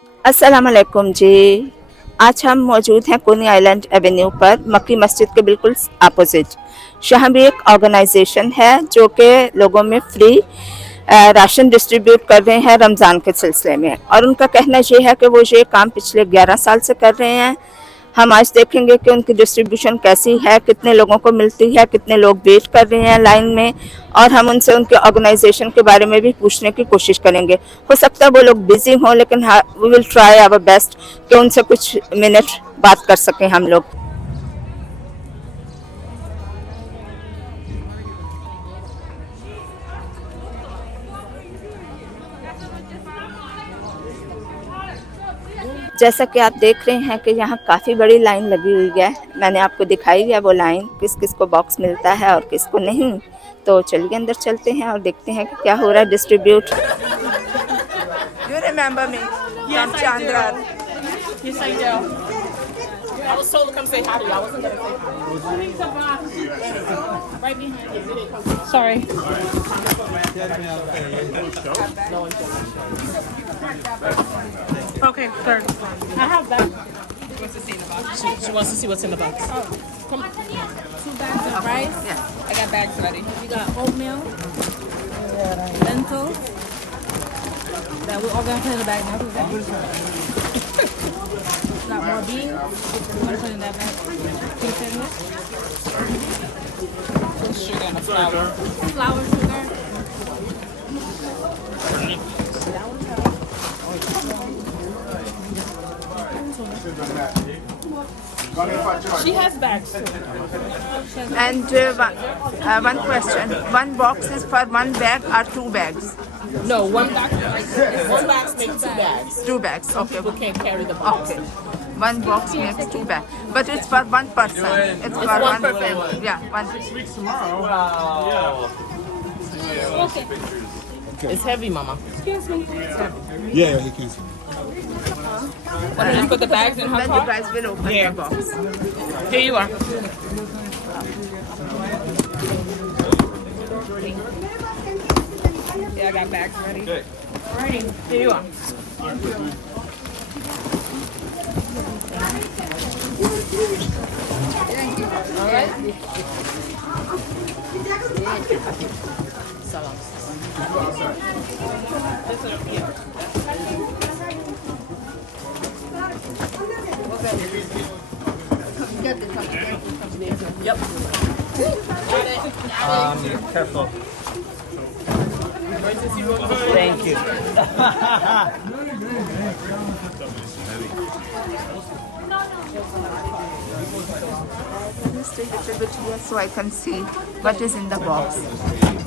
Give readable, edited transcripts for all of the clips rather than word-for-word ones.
अस्सलाम वालेकुम जी। आज हम मौजूद हैं कोनी आइलैंड एवेन्यू पर मक्की मस्जिद के बिल्कुल अपोजिट। यहाँ भी एक ऑर्गेनाइजेशन है जो कि लोगों में फ्री राशन डिस्ट्रीब्यूट कर रहे हैं रमज़ान के सिलसिले में, और उनका कहना ये है कि वो ये काम पिछले 11 साल से कर रहे हैं। हम आज देखेंगे कि उनकी डिस्ट्रीब्यूशन कैसी है, कितने लोगों को मिलती है, कितने लोग वेट कर रहे हैं लाइन में, और हम उनसे उनके ऑर्गेनाइजेशन के बारे में भी पूछने की कोशिश करेंगे। हो सकता है वो लोग बिजी हों, लेकिन we will try our best कि उनसे कुछ मिनट बात कर सकें हम लोग। जैसा कि आप देख रहे हैं कि यहाँ काफ़ी बड़ी लाइन लगी हुई है। मैंने आपको दिखाई है वो लाइन, किस किस को बॉक्स मिलता है और किसको नहीं। तो चलिए अंदर चलते हैं और देखते हैं कि क्या हो रहा है distribute. You remember me from Chandra? Yes, I do. I was told to come say hi to you. I wasn't going to say hi. Right behind you. Sorry. Okay, third. I have that. She wants to see what's in the box. Come. 2 bags of rice. I got bags ready. We got oatmeal, lentils. That we're all gonna put in the bag now. Got more beans. We're gonna put in that bag. Can you fit in this? Sugar and a flour. Flour, sugar. She has bags too. And one question, one box is for one bag or 2 bags? No, one box makes 2 bags. 2 bags, okay. People can't carry the box. Okay. One box makes 2 bags, but it's for one person. It's for one one per family. Yeah, one. Okay. It's heavy, Mama. Yeah, he can see. When you put the bags in her Then you car? guys will open Yeah. the box. Here you are. Yeah, I got bags ready. Alrighty, here you are. Alright. Salam. Yep. Careful. Thank you. Just a little bit here so I can see what is in the box.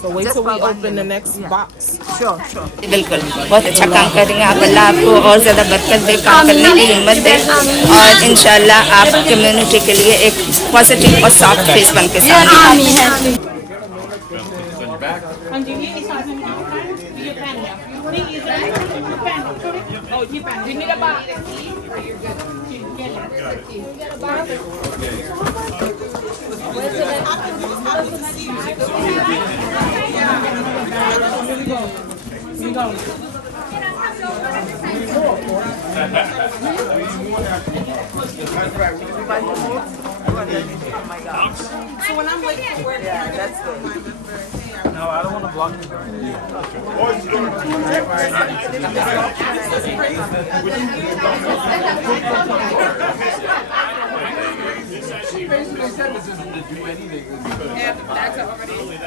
So wait Just till we for 1 open the minute. next Yeah. box. Sure. बिल्कुल, बहुत अच्छा काम कर रही हैं आप। अल्लाह आपको और ज़्यादा बरकत दे, काम करने की हिम्मत दे, और इंशाल्लाह आप कम्युनिटी के लिए एक पॉजिटिव और सॉफ्ट फेस बन के सामने। Oh, you need a box. So when I'm looking for it, Yeah, that's good. No, I don't want to block you. yeah, the bags are already.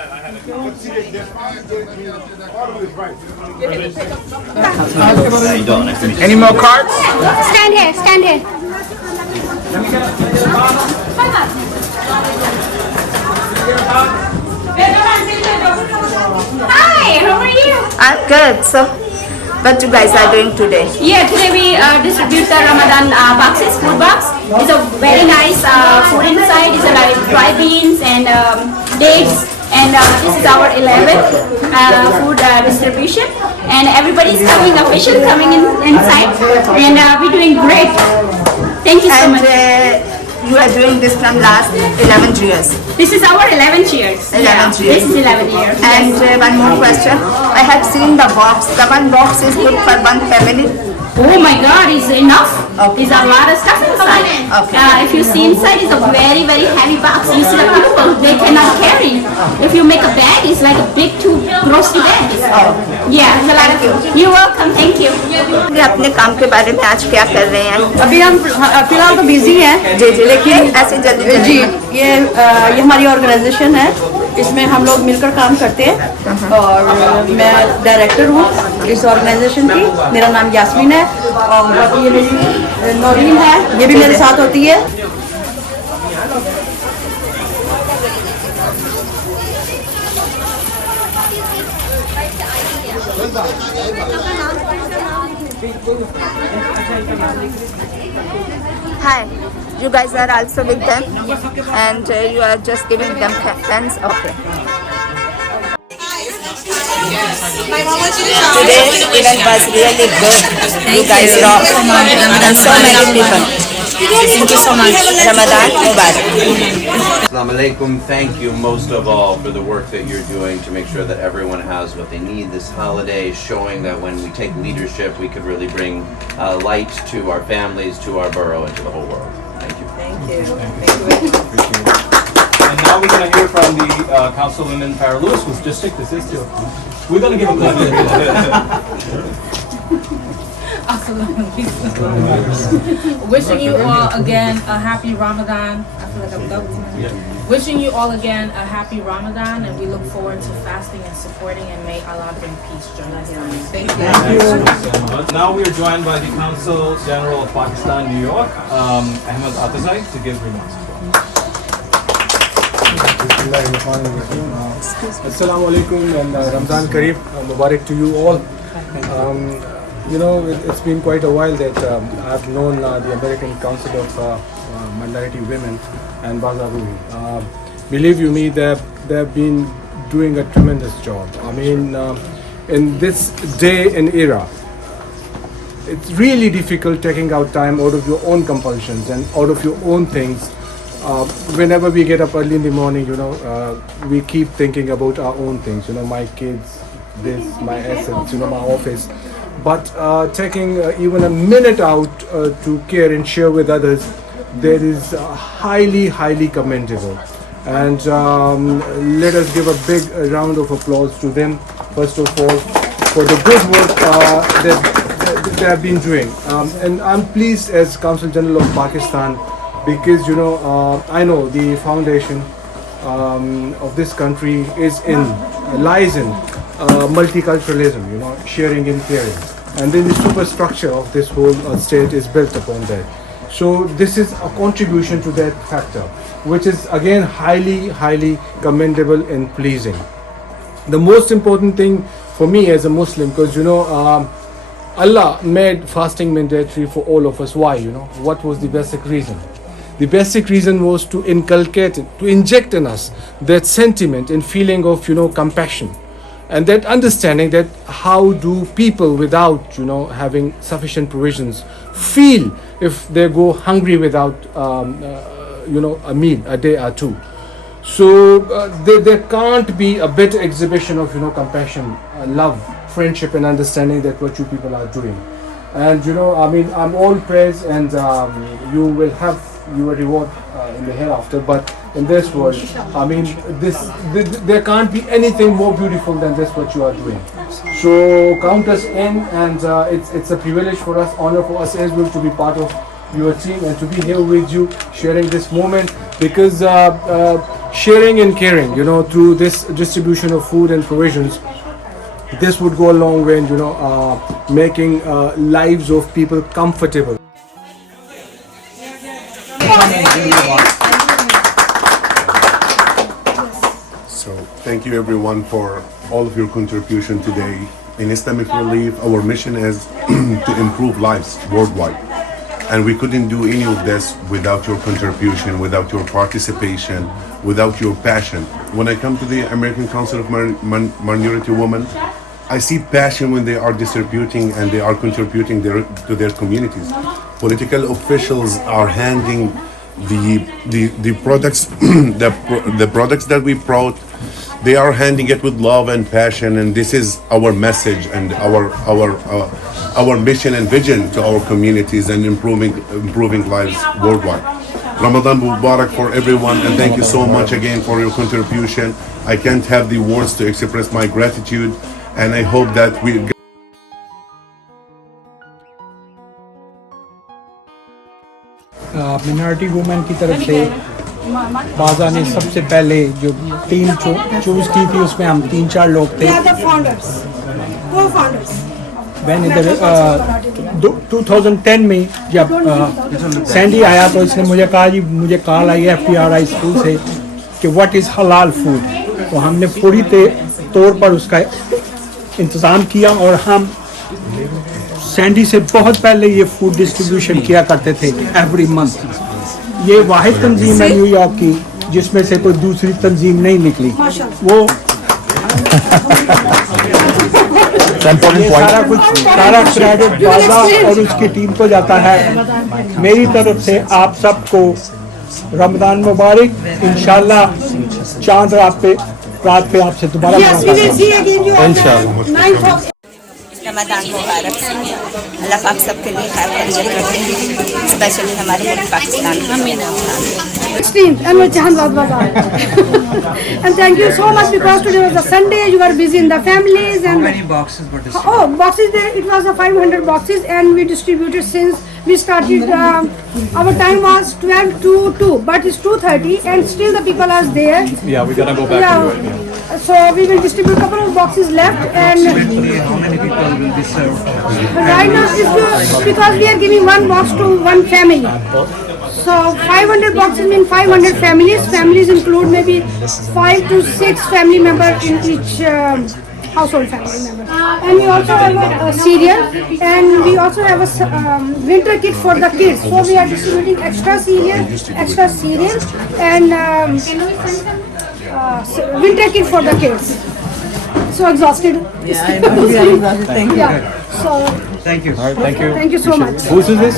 Any more cards? Stand here, stand here. Hi, how are you? I'm good. So, what you guys are doing today? Yeah, today we distribute the Ramadan boxes, food box. It's a very nice food inside. It's like dry beans and dates. And this is our 11th food distribution. And everybody's coming, official coming inside. And we're doing great. Thank you so much. You are doing this from last 11 years. This is our 11th years. 11th Yeah, years. this is 11 years. And one more question. I have seen the box. The one box is good for one family. Oh my God, it's enough. Okay. It's a lot of stuff inside. Okay. If you see inside, it's a very, very heavy box. You see the people, they cannot carry. If you make a bag, it's like a big 2 grocery bags. Yeah, it's a lot of. You're welcome. Thank you. ये अपने काम के बारे में आज क्या कर रहे हैं? अभी हम फिलहाल तो बिजी हैं जी जी, लेकिन ऐसे जल्दी जी। ये हमारी ऑर्गेनाइजेशन है, इसमें हम लोग मिलकर काम करते हैं और मैं डायरेक्टर हूँ इस ऑर्गेनाइजेशन की। मेरा नाम यास्मीन है और ये मेरी नौरीन है, ये भी मेरे साथ होती है। Hi, you guys are also with them, and you are just giving them hands. Okay. Today's event was really good. You guys rock, and so many people. Thank you so much. Ramadan Mubarak. Assalamu alaikum. Thank you most of all for the work that you're doing to make sure that everyone has what they need this holiday, showing that when we take leadership, we could really bring light to our families, to our borough, and to the whole world. Thank you. And now we're going to hear from the Councilwoman Farah Lewis, whose district this is too. We're going to give a clap. Wishing you all again a happy Ramadan. I feel like I'm double. Wishing you all again a happy Ramadan, and we look forward to fasting and supporting, and may Allah bring peace during this time. Thank you. Thank you. Now we are joined by the Consul General of Pakistan, New York, Ahmed Atazai, to give remarks as well. Assalamu alaikum and Ramadan Kareem, Mubarak to you all. You know, it's been quite a while that I've known the American Council of Minority Women and Bazaruhi. Believe you me, they've been doing a tremendous job. I mean, in this day and era, it's really difficult taking out time out of your own compulsions and out of your own things. Whenever we get up early in the morning, you know, we keep thinking about our own things, you know, my kids, this, my assets, you know, my office. But taking even a minute out to care and share with others, that is highly, highly commendable. And let us give a big round of applause to them, first of all, for the good work that they have been doing. And I'm pleased as Consul General of Pakistan because, you know, I know the foundation of this country lies in multiculturalism, you know, sharing and caring. And then the superstructure of this whole state is built upon that. So this is a contribution to that factor, which is again highly, highly commendable and pleasing. The most important thing for me as a Muslim, because, you know, Allah made fasting mandatory for all of us. Why? You know, what was the basic reason? The basic reason was to inculcate, to inject in us that sentiment and feeling of, you know, compassion. And that understanding that how do people without, you know, having sufficient provisions feel if they go hungry without, you know, a meal, a day or two. So there can't be a better exhibition of, you know, compassion, love, friendship and understanding that what you people are doing. And, you know, I mean, I'm all praise and you will have your reward in the hereafter, but in this world, I mean, there can't be anything more beautiful than this what you are doing. So count us in, and it's a privilege for us, honor for us as well to be part of your team and to be here with you, sharing this moment, because sharing and caring, you know, through this distribution of food and provisions, this would go a long way in, you know, making lives of people comfortable. So thank you everyone for all of your contribution today. In Islamic Relief, our mission is to improve lives worldwide. And we couldn't do any of this without your contribution, without your participation, without your passion. When I come to the American Council of Minority Women, I see passion when they are distributing and they are contributing to their communities. Political officials are handing the products, the products that we brought. They are handing it with love and passion, and this is our message and our mission and vision to our communities and improving lives worldwide. Ramadan Mubarak for everyone, and thank you so much again for your contribution. I can't have the words to express my gratitude, and I hope that we minority women की तरफ से बाज़ा ने सबसे पहले जो team choose की थी उसमें हम 3-4 लोग थे। वैन इधर 2010 में जब सैंडी आया तो इसने मुझे कहा जी मुझे कॉल आई FTRI स्कूल से कि व्हाट इज़ हलाल फूड, तो हमने पूरी तौर पर उसका इंतज़ाम किया और हम सैंडी से बहुत पहले ये फूड डिस्ट्रीब्यूशन किया करते थे एवरी मंथ। ये वाहिद तंजीम है न्यूयॉर्क की जिसमें से कोई दूसरी तंजीम नहीं निकली। वो सारा क्रेडिट बाज़ा और उसकी टीम को जाता है। मेरी तरफ से आप सबको रमज़ान मुबारक। इंशाल्लाह चांद रात पे आपसे दोबारा इंशाल्लाह। रमज़ान मुबारक। अल्लाह पाक सबके लिए खैर खैरियत रखे, स्पेशली हमारे मुल्क पाकिस्तान में। And thank you so much because today was a Sunday. You were busy in the families and. How many boxes were distributed? Oh, boxes there. It was a 500 boxes, and we distributed since we started. Our time was 12 to 2, but it's 2:30, and still the people are there. Yeah, we're gonna go back to it. Yeah. So we will distribute a couple of boxes left, and How many people will be served? right now it's because we are giving one box to one family. So 500 boxes mean 500 families. Families include maybe 5 to 6 family members in each household family member. And we also have a cereal, and we also have a winter kit for the kids. So we are distributing extra cereal, and winter kit for the kids. So exhausted. Yeah, I know we are exhausted. Thank you. Yeah. So Thank you. Thank you. thank you so much. Whose is this?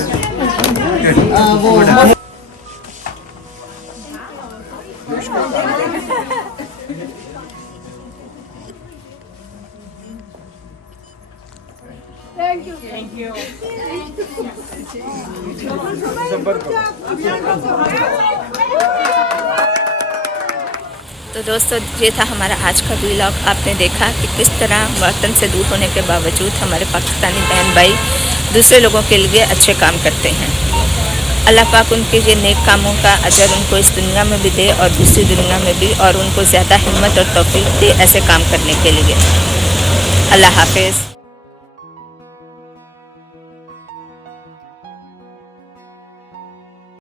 Thank you. तो दोस्तों ये था हमारा आज का vlog. आपने देखा कि किस तरह वतन से दूर होने के बावजूद हमारे पाकिस्तानी बहन भाई दूसरे लोगों के लिए अच्छे काम करते हैं। अल्लाह पाक उनके ये नेक कामों का अजर उनको इस दुनिया में भी दे और दूसरी दुनिया में भी, और उनको ज़्यादा हिम्मत और तौफीक दे ऐसे काम करने के लिए। अल्लाह हाफिज़।